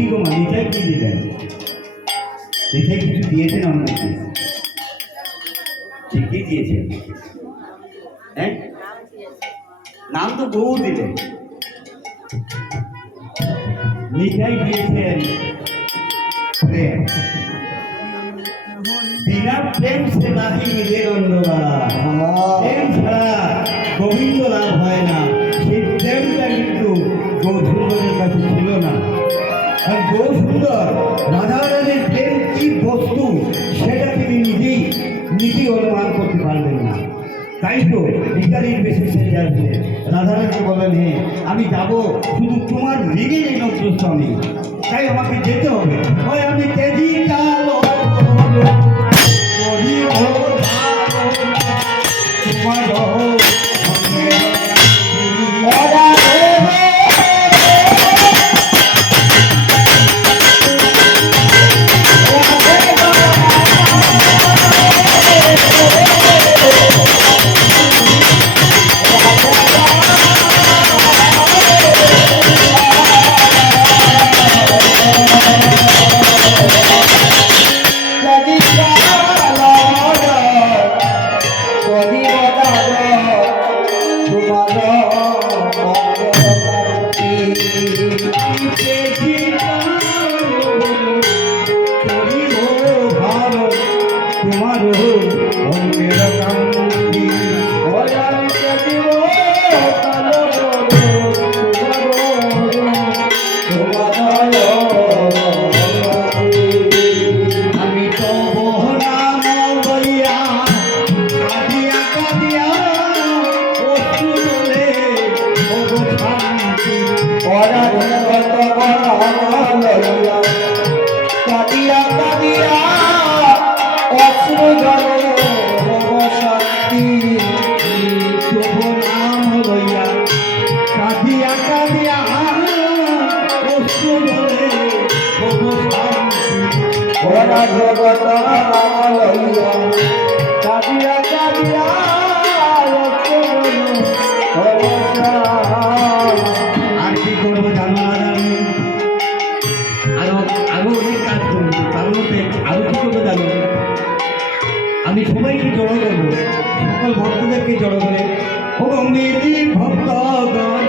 কি গো মা নিতাই কি দিলেন? নিতাই কিছু দিয়েছেন আপনাকে? ঠিকই দিয়েছেন। হ্যাঁ, নাম তো বউ দিলেন। নিতাই দিয়েছেন প্রেম। বিনা প্রেম সে নাহি মিলে গন্ধবালা। প্রেম ছাড়া গোবিন্দ লাভ হয় না। সেই প্রেমটা কিন্তু গৌসুন্দরের কাছে ছিল না। আর গৌসুন্দর রাধারানীর প্রেম কি বস্তু সেটা তিনি নিজেই অনুমান করতে পারবেন না। তাই তো ভিখারির বেশি সেরে আসবে। রাধারানীকে বলেন, হ্যাঁ আমি যাবো, শুধু তোমার ঋণের এই নগ্রস্ত আমি, তাই আমাকে যেতে হবে। হয় আমি তেজি কালো আর কি করবো জানো না জানি, আরো অনেক কাজ করবো। তার মধ্যে আরো কি করবো জানো, আমি সবাইকে জড়ো করবো, সকল ভক্তদেরকে জড়ো করে ভক্তগণ